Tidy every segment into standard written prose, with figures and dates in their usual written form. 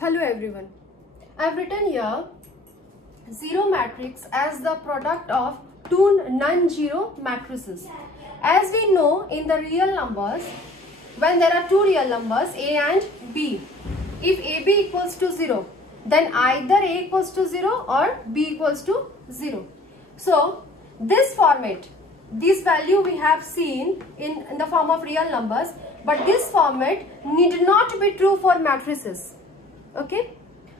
Hello everyone. I have written here 0 matrix as the product of two non-zero matrices. As we know in the real numbers, when there are two real numbers A and B, if AB equals to 0, then either A equals to 0 or B equals to 0. So this format, this value we have seen in the form of real numbers, but this format need not be true for matrices. Okay,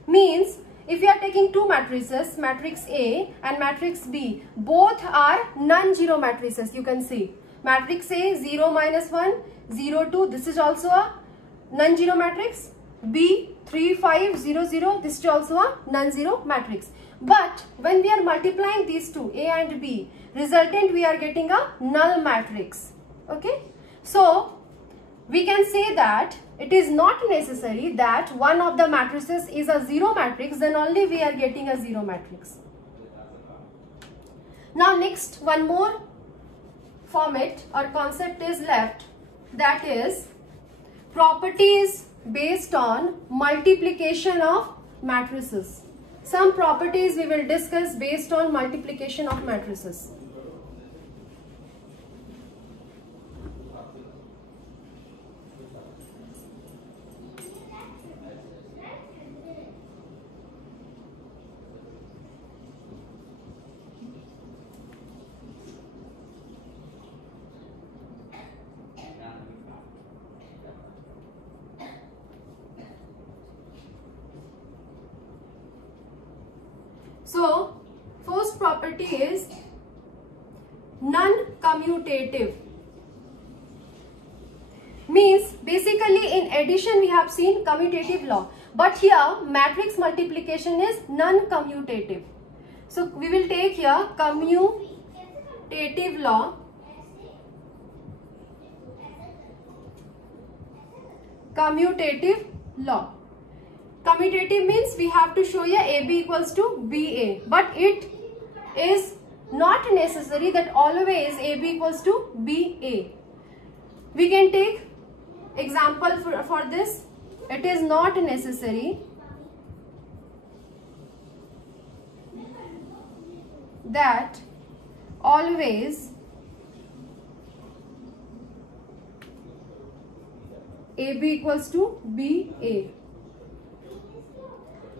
means if you are taking two matrices, matrix A and matrix B, both are non-zero matrices. You can see matrix A 0 minus 1 0 2, this is also a non-zero matrix. B 3 5 0 0, this is also a non-zero matrix. But when we are multiplying these two, A and B, resultant we are getting a null matrix. Okay, so we can say that it is not necessary that one of the matrices is a zero matrix, then only we are getting a zero matrix. Now next, one more format or concept is left, that is properties based on multiplication of matrices. Some properties we will discuss based on multiplication of matrices. So, first property is non-commutative. Means basically in addition we have seen commutative law, but here matrix multiplication is non-commutative. So we will take here commutative law. Commutative law. Commutative means we have to show here AB equals to BA, but it is not necessary that always AB equals to BA. We can take example for this. It is not necessary that always AB equals to BA.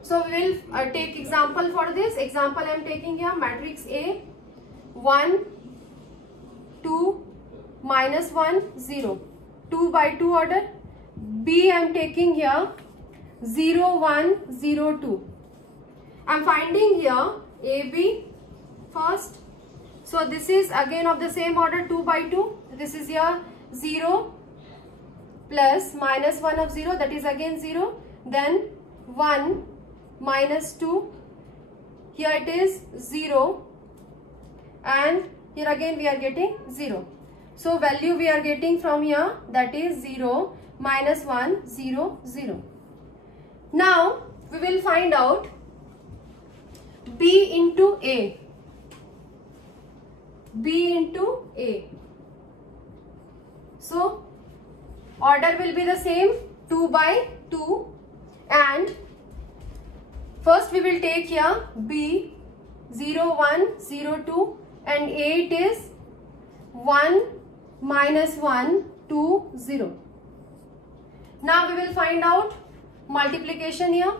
So we will take example for this. Example I am taking here, matrix A 1 2 minus 1 0, 2 by 2 order. B I am taking here 0 1 0 2. I am finding here AB first. So this is again of the same order, 2 by 2. This is here 0 plus minus 1 of 0, that is again 0. Then 1 minus 2, here it is 0, and here again we are getting 0. So value we are getting from here, that is 0 minus 1 0 0. Now we will find out B into A. B into A. So order will be the same, 2 by 2, and first we will take here B 0 1 0 2 and A it is 1 minus 1 2 0. Now we will find out multiplication here.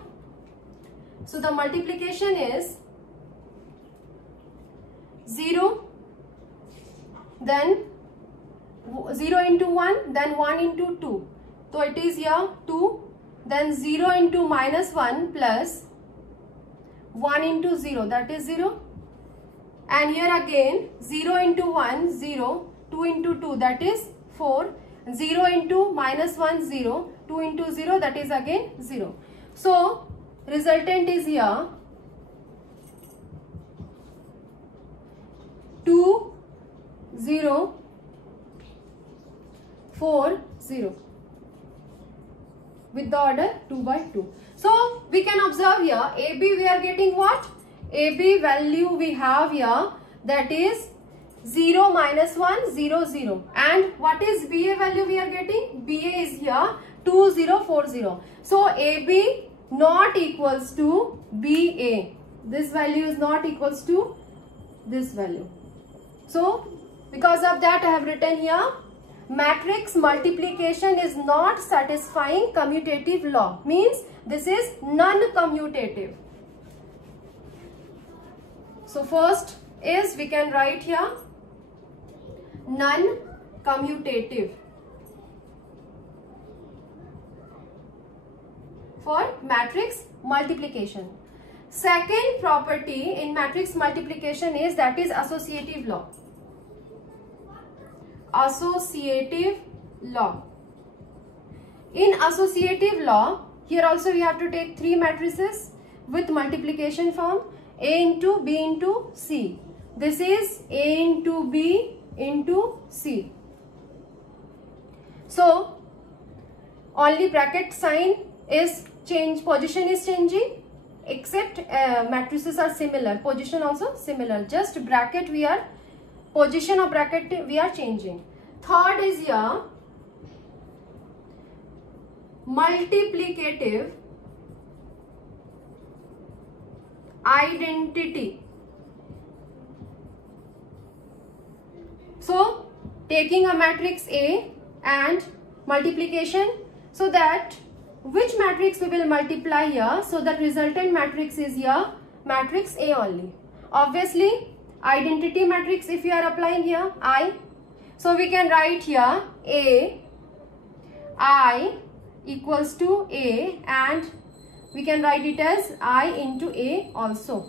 So the multiplication is 0, then 0 into 1, then 1 into 2. So it is here 2, then 0 into minus 1 plus 1 into 0, that is 0, and here again 0 into 1 0, 2 into 2, that is 4, 0 into minus 1 0, 2 into 0, that is again 0. So resultant is here 2 0 4 0 with the order 2 by 2. So we can observe here AB we are getting what? AB value we have here, that is 0 minus 1 0 0, and what is BA value we are getting? BA is here 2040. So AB not equals to BA. This value is not equals to this value. So because of that I have written here, matrix multiplication is not satisfying commutative law. Means this is non-commutative. So first is we can write here non-commutative for matrix multiplication. Second property in matrix multiplication is that is associative law. Associative law. In associative law, here also we have to take three matrices with multiplication form, A into B into C. This is A into B into C. So only bracket sign is change, position is changing, except matrices are similar, position also similar, just bracket we are, position of bracket we are changing. Third is here multiplicative identity. So taking a matrix A and multiplication, so that which matrix we will multiply here, so that resultant matrix is here matrix A only. Obviously identity matrix if you are applying here I, so we can write here A I equals to A, and we can write it as I into A also.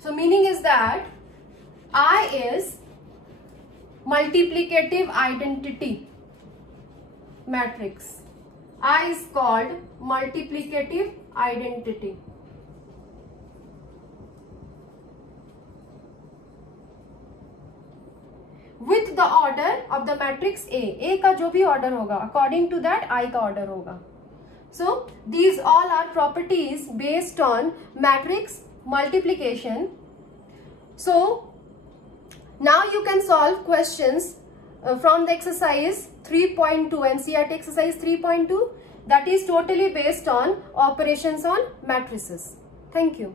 So meaning is that I is multiplicative identity matrix. I is called multiplicative identity. With the order of the matrix A का जो भी order होगा, according to that I का order होगा. So these all are properties based on matrix multiplication. So now you can solve questions from the exercise 3.2, NCERT exercise 3.2, that is totally based on operations on matrices. Thank you.